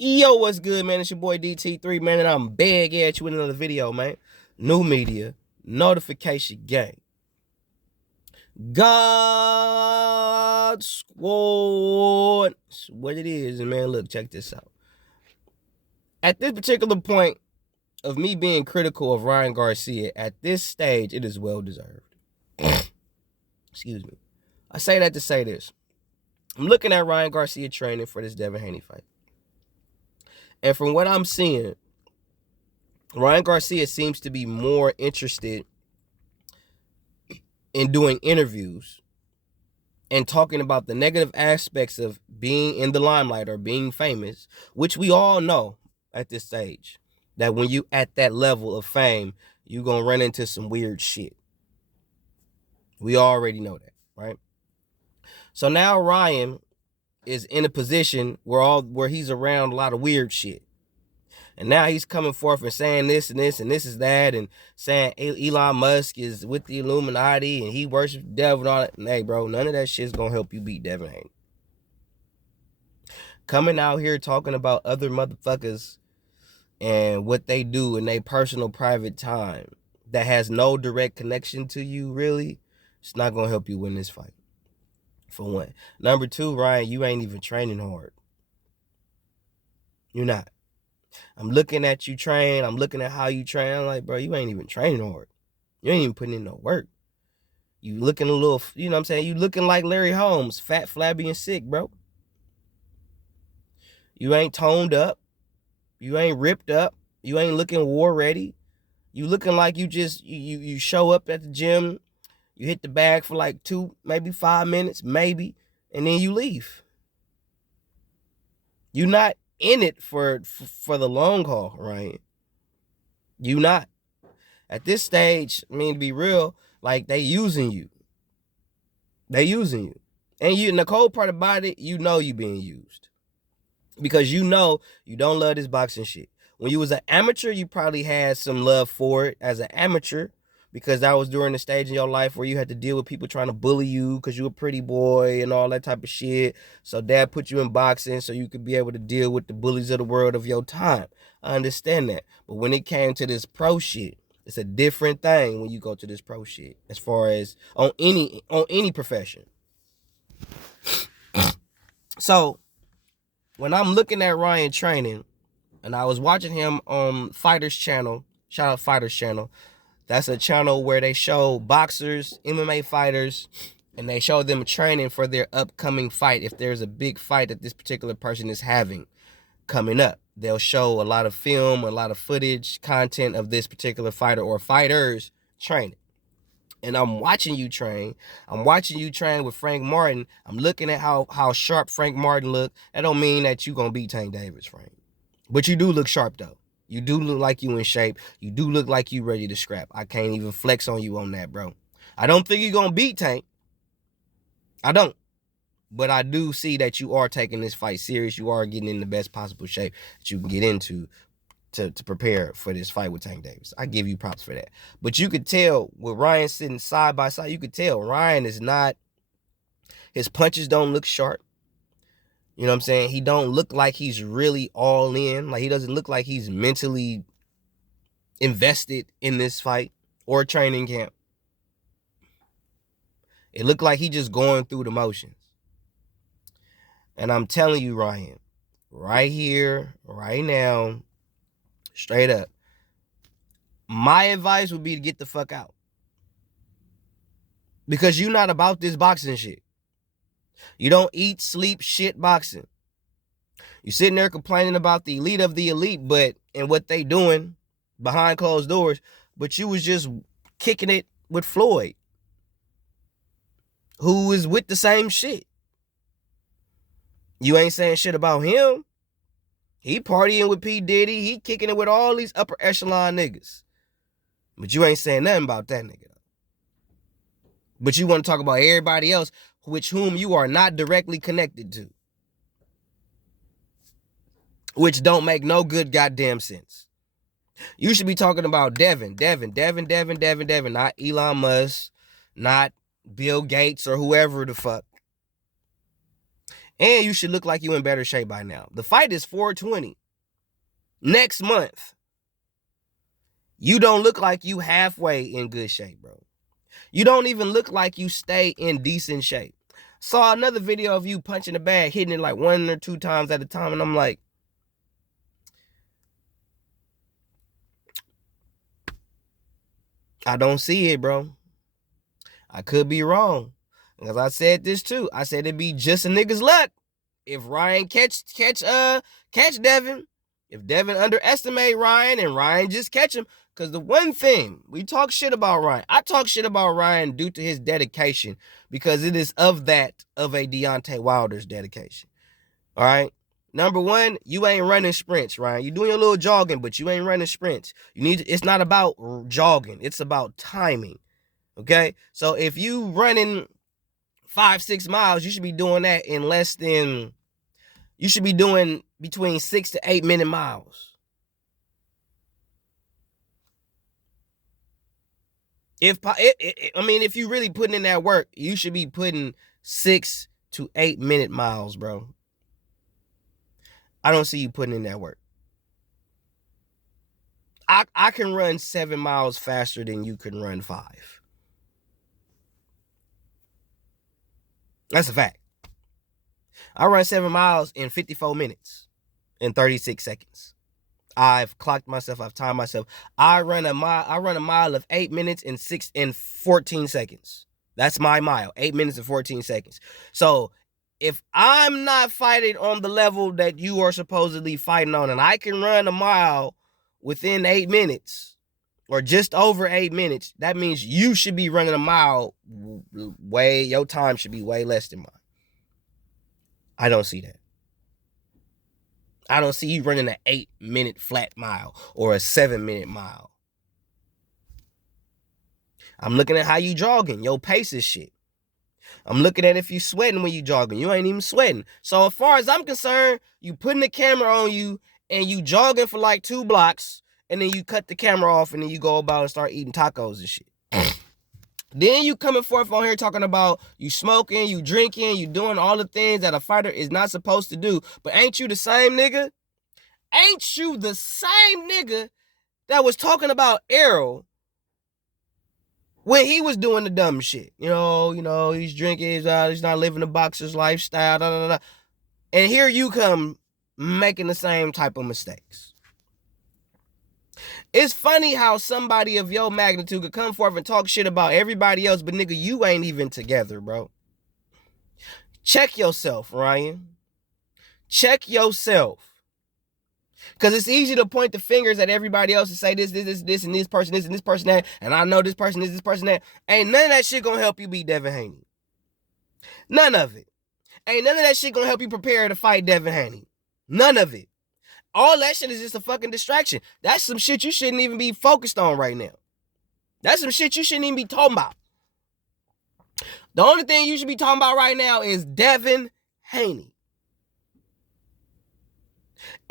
Yo, what's good, man? It's your boy DT3, man, and I'm back at you with another video, man. New media, notification gang. God Squad. That's what it is, and man, look, check this out. At this particular point of me being critical of Ryan Garcia, at this stage, it is well deserved. Excuse me. I say that to say this. I'm looking at Ryan Garcia training for this Devin Haney fight. And from what I'm seeing, Ryan Garcia seems to be more interested in doing interviews and talking about the negative aspects of being in the limelight or being famous, which we all know at this stage, that when you at that level of fame, you're going to run into some weird shit. We already know that, right? So now Ryan is in a position where he's around a lot of weird shit. And now he's coming forth and saying this and this and this is that, and saying Elon Musk is with the Illuminati and he worships the devil and all that. And hey, bro, none of that shit's gonna help you beat Devin Haney. Coming out here talking about other motherfuckers and what they do in their personal private time that has no direct connection to you, really, it's not gonna help you win this fight. For one. Number two, Ryan, you ain't even training hard. You're not. I'm looking at you train. I'm looking at how you train. I'm like, bro, you ain't even training hard. You ain't even putting in no work. You looking a little, you know what I'm saying? You looking like Larry Holmes, fat, flabby, and sick, bro. You ain't toned up. You ain't ripped up. You ain't looking war ready. You looking like you just, you show up at the gym. You hit the bag for like 2, maybe 5 minutes, maybe, and then you leave. You not in it for the long haul, right? You not. At this stage, I mean, to be real, like, they using you. They using you. And the cold part about it, you know you being used. Because you know you don't love this boxing shit. When you was an amateur, you probably had some love for it as an amateur, because that was during the stage in your life where you had to deal with people trying to bully you because you were a pretty boy and all that type of shit. So dad put you in boxing so you could be able to deal with the bullies of the world of your time. I understand that. But when it came to this pro shit, it's a different thing when you go to this pro shit, as far as on any profession. So when I'm looking at Ryan training, and I was watching him on Fighters Channel, shout out Fighters Channel. That's a channel where they show boxers, MMA fighters, and they show them training for their upcoming fight. If there's a big fight that this particular person is having coming up, they'll show a lot of film, a lot of footage, content of this particular fighter or fighters training. And I'm watching you train. I'm watching you train with Frank Martin. I'm looking at how sharp Frank Martin look. That don't mean that you gonna beat Tank Davis, Frank. But you do look sharp, though. You do look like you in shape. You do look like you ready to scrap. I can't even flex on you on that, bro. I don't think you're going to beat Tank. I don't. But I do see that you are taking this fight serious. You are getting in the best possible shape that you can get into to prepare for this fight with Tank Davis. I give you props for that. But you could tell with Ryan sitting side by side, you could tell Ryan is not, his punches don't look sharp. You know what I'm saying? He don't look like he's really all in. Like, he doesn't look like he's mentally invested in this fight or training camp. It looked like he just going through the motions. And I'm telling you, Ryan, right here, right now, straight up, my advice would be to get the fuck out. Because you're not about this boxing shit. You don't eat, sleep, shit boxing. You're sitting there complaining about the elite of the elite, and what they doing behind closed doors, but you was just kicking it with Floyd, who is with the same shit. You ain't saying shit about him. He partying with P. Diddy. He kicking it with all these upper echelon niggas. But you ain't saying nothing about that nigga. But you want to talk about everybody else, whom you are not directly connected to. Which don't make no good goddamn sense. You should be talking about Devin, not Elon Musk, not Bill Gates or whoever the fuck. And you should look like you in better shape by now. The fight is 420. Next month. You don't look like you halfway in good shape, bro. You don't even look like you stay in decent shape. Saw another video of you punching the bag, hitting it like 1 or 2 times at a time, and I'm like, I don't see it, bro. I could be wrong. Because I said this too. I said it'd be just a nigga's luck if Ryan catch Devin. If Devin underestimate Ryan and Ryan just catch him. Because the one thing, we talk shit about Ryan. I talk shit about Ryan due to his dedication. Because it is of a Deontay Wilder's dedication. All right? Number one, you ain't running sprints, Ryan. You doing your little jogging, but you ain't running sprints. It's not about jogging. It's about timing. Okay? So if you running 5-6 miles, you should be doing that in less than, you should be doing between 6 to 8 minute miles. If you really putting in that work, you should be putting 6 to 8 minute miles, bro. I don't see you putting in that work. I can run 7 miles faster than you can run 5. That's a fact. I run 7 miles in 54 minutes and 36 seconds. I've clocked myself. I've timed myself. I run a mile of 8 minutes and 14 seconds. That's my mile. 8 minutes and 14 seconds. So if I'm not fighting on the level that you are supposedly fighting on, and I can run a mile within 8 minutes or just over 8 minutes, that means you should be running a mile your time should be way less than mine. I don't see that. I don't see you running an 8 minute flat mile or a 7 minute mile. I'm looking at how you jogging. Your pace is shit. I'm looking at if you sweating when you jogging. You ain't even sweating. So as far as I'm concerned, you putting the camera on you and you jogging for like 2 blocks, and then you cut the camera off and then you go about and start eating tacos and shit. Then you coming forth on here talking about you smoking, you drinking, you doing all the things that a fighter is not supposed to do. But ain't you the same nigga? Ain't you the same nigga that was talking about Errol when he was doing the dumb shit? You know, he's drinking, he's not living the boxer's lifestyle, da, da, da. And here you come making the same type of mistakes. It's funny how somebody of your magnitude could come forth and talk shit about everybody else, but nigga, you ain't even together, bro. Check yourself, Ryan. Check yourself. Because it's easy to point the fingers at everybody else and say this, and this person, this, and this person, that, and I know this person, this person, that. Ain't none of that shit gonna help you beat Devin Haney. None of it. Ain't none of that shit gonna help you prepare to fight Devin Haney. None of it. All that shit is just a fucking distraction. That's some shit you shouldn't even be focused on right now. That's some shit you shouldn't even be talking about. The only thing you should be talking about right now is Devin Haney.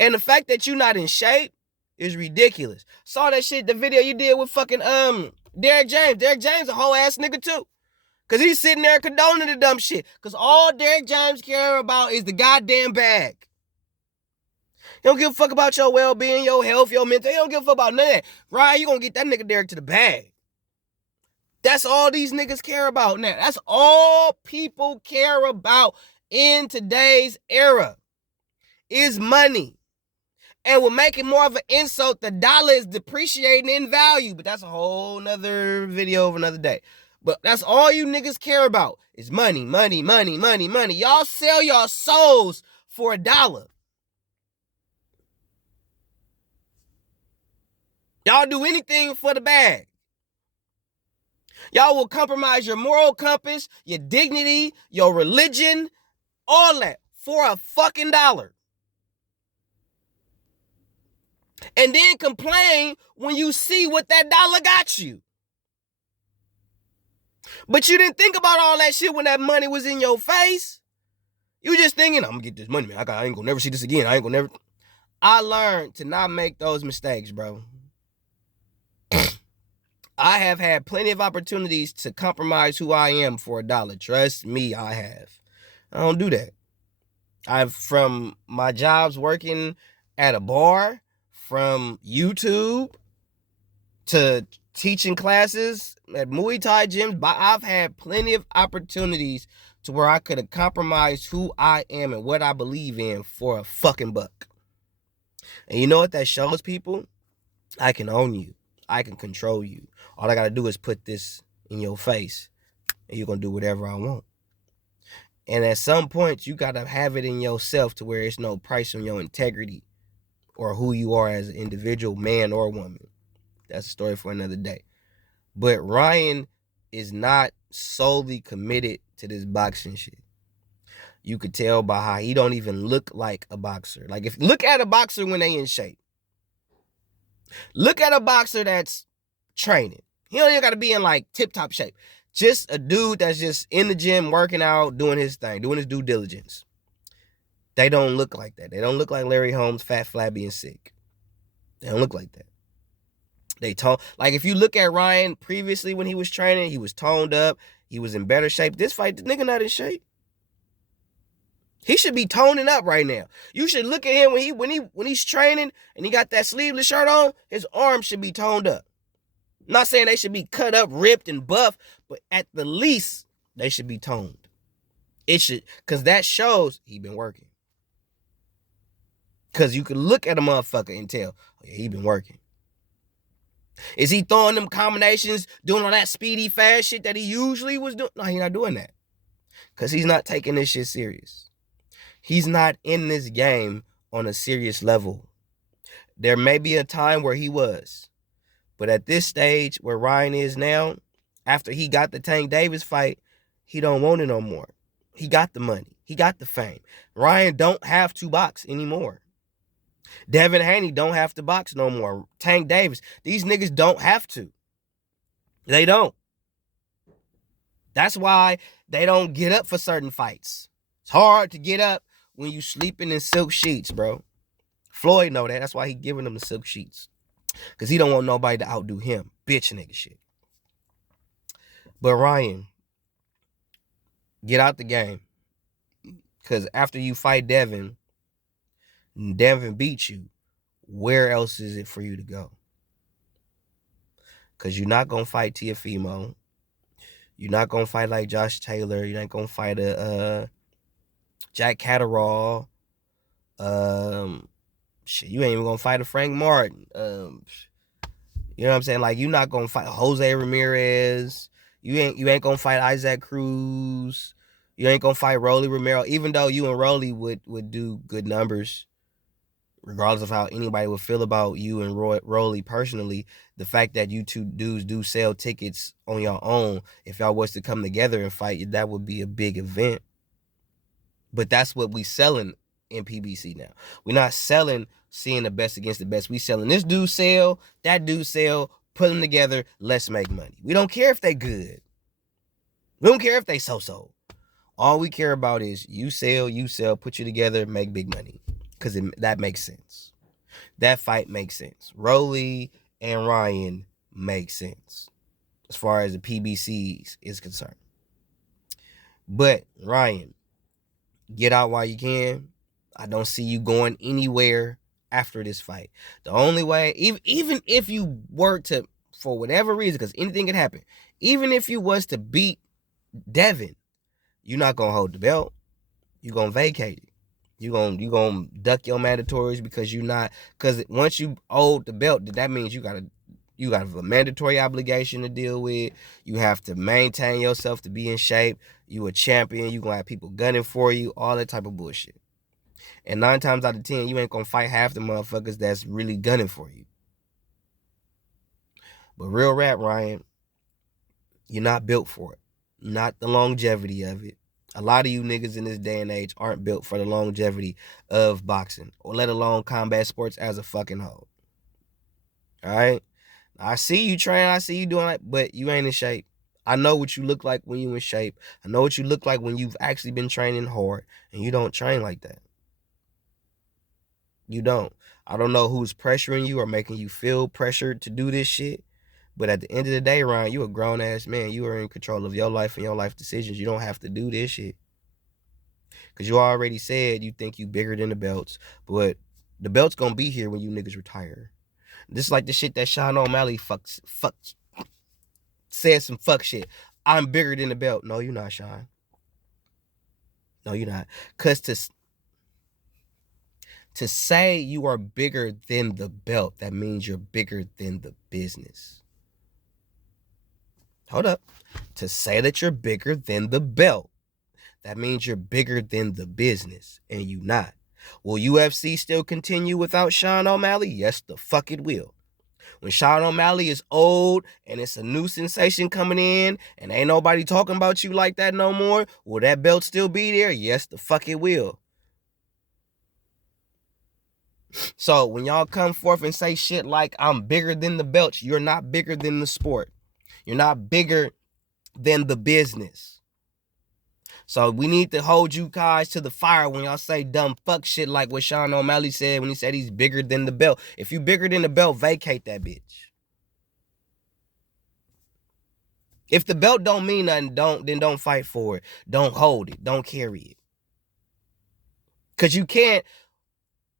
And the fact that you're not in shape is ridiculous. Saw that shit, the video you did with fucking Derek James. Derek James a whole ass nigga too. Cause he's sitting there condoning the dumb shit. Cause all Derek James care about is the goddamn bag. He don't give a fuck about your well-being, your health, your mental. He don't give a fuck about none of that. Ryan, you gonna get that nigga Derek to the bag. That's all these niggas care about now. That's all people care about in today's era is money. And we'll make it more of an insult. The dollar is depreciating in value. But that's a whole nother video of another day. But that's all you niggas care about is money, money, money, money, money. Y'all sell your souls for $1. Y'all do anything for the bag. Y'all will compromise your moral compass, your dignity, your religion, all that for a fucking $1. And then complain when you see what that $1 got you. But you didn't think about all that shit when that money was in your face. You just thinking, I'm gonna get this money, man. I ain't gonna never see this again. I learned to not make those mistakes, bro. I have had plenty of opportunities to compromise who I am for $1. Trust me, I have. I don't do that. I've from my jobs working at a bar, from YouTube to teaching classes at Muay Thai gyms, but I've had plenty of opportunities to where I could have compromised who I am and what I believe in for a fucking buck. And you know what that shows people? I can own you. I can control you. All I gotta do is put this in your face and you're gonna do whatever I want. And at some point, you gotta have it in yourself to where it's no price on your integrity or who you are as an individual, man or woman. That's a story for another day. But Ryan is not solely committed to this boxing shit. You could tell by how he don't even look like a boxer. Like, if look at a boxer when they in shape. Look at a boxer that's training. He don't even got to be in like tip-top shape. Just a dude that's just in the gym working out, doing his thing, doing his due diligence. They don't look like that. They don't look like Larry Holmes, fat, flabby, and sick. They don't look like that. They toned, like if you look at Ryan previously when he was training, he was toned up. He was in better shape. This fight, the nigga not in shape. He should be toning up right now. You should look at him when he's training and he got that sleeveless shirt on. His arms should be toned up. I'm not saying they should be cut up, ripped, and buff, but at the least they should be toned. It should, because that shows he been working. Because you can look at a motherfucker and tell, oh yeah, he been working. Is he throwing them combinations, doing all that speedy, fast shit that he usually was doing? No, he's not doing that. Because he's not taking this shit serious. He's not in this game on a serious level. There may be a time where he was. But at this stage where Ryan is now, after he got the Tank Davis fight, he don't want it no more. He got the money. He got the fame. Ryan don't have to box anymore. Devin Haney don't have to box no more. Tank Davis, these niggas don't have to. They don't. That's why they don't get up for certain fights. It's hard to get up when you sleeping in silk sheets, bro. Floyd know that. That's why he giving them the silk sheets. Because he don't want nobody to outdo him. Bitch nigga shit. But Ryan, get out the game. Because after you fight Devin beats you, where else is it for you to go? Because you're not going to fight Teofimo. You're not going to fight like Josh Taylor. You're not going to fight a Jack Catterall. Shit, you ain't even going to fight a Frank Martin. You know what I'm saying? Like, you're not going to fight Jose Ramirez. You ain't going to fight Isaac Cruz. You ain't going to fight Rolly Romero, even though you and Rolly would do good numbers. Regardless of how anybody would feel about you and Rolly personally, the fact that you two dudes do sell tickets on your own, if y'all was to come together and fight, that would be a big event. But that's what we selling in PBC now. We're not selling seeing the best against the best. We selling this dude sell, that dude sell, put them together, let's make money. We don't care if they good. We don't care if they so-so. All we care about is you sell, put you together, make big money. Because that makes sense. That fight makes sense. Rolly and Ryan make sense as far as the PBCs is concerned. But Ryan, get out while you can. I don't see you going anywhere after this fight. The only way, even if you were to, for whatever reason, because anything could happen, even if you was to beat Devin, you're not going to hold the belt. You're going to vacate it. You gonna duck your mandatories because because once you hold the belt, that means you got a mandatory obligation to deal with. You have to maintain yourself to be in shape. You a champion. You gonna have people gunning for you. All that type of bullshit. And 9 times out of 10, you ain't gonna fight half the motherfuckers that's really gunning for you. But real rap, Ryan, you're not built for it. Not the longevity of it. A lot of you niggas in this day and age aren't built for the longevity of boxing, or let alone combat sports as a fucking whole. All right? I see you train, I see you doing it, but you ain't in shape. I know what you look like when you in shape. I know what you look like when you've actually been training hard, and you don't train like that. You don't. I don't know who's pressuring you or making you feel pressured to do this shit, but at the end of the day, Ryan, you a grown-ass man. You are in control of your life and your life decisions. You don't have to do this shit. Because you already said you think you bigger than the belts, but the belt's gonna be here when you niggas retire. This is like the shit that Sean O'Malley said some fuck shit. I'm bigger than the belt. No, you're not, Sean. No, you're not. Because to say you are bigger than the belt, that means you're bigger than the business. Hold up. To say that you're bigger than the belt, that means you're bigger than the business, and you not. Will UFC still continue without Sean O'Malley? Yes, the fuck it will. When Sean O'Malley is old and it's a new sensation coming in and ain't nobody talking about you like that no more, will that belt still be there? Yes, the fuck it will. So when y'all come forth and say shit like, I'm bigger than the belts, you're not bigger than the sport. You're not bigger than the business. So we need to hold you guys to the fire when y'all say dumb fuck shit like what Sean O'Malley said when he said he's bigger than the belt. If you bigger than the belt, vacate that bitch. If the belt don't mean nothing, don't fight for it. Don't hold it. Don't carry it. Because you can't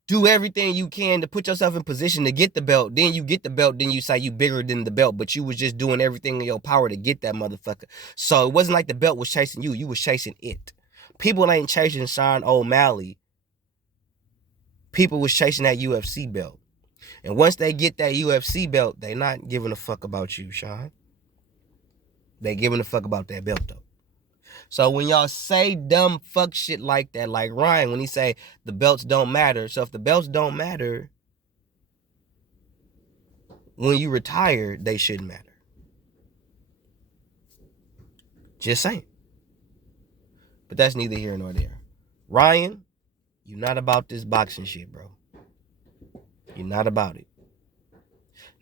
do everything you can to put yourself in position to get the belt. Then you get the belt, then you say you bigger than the belt, but you was just doing everything in your power to get that motherfucker. So it wasn't like the belt was chasing you. You was chasing it. People ain't chasing Sean O'Malley. People was chasing that UFC belt. And once they get that UFC belt, they not giving a fuck about you, Sean. They giving a fuck about that belt, though. So when y'all say dumb fuck shit like that, like Ryan, when he say the belts don't matter. So if the belts don't matter, when you retire, they shouldn't matter. Just saying. But that's neither here nor there. Ryan, you're not about this boxing shit, bro. You're not about it.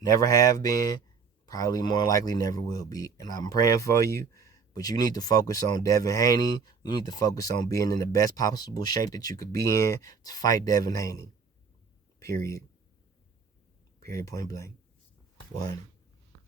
Never have been. Probably more likely never will be. And I'm praying for you. But you need to focus on Devin Haney. You need to focus on being in the best possible shape that you could be in to fight Devin Haney. Period. Period, point blank. 100.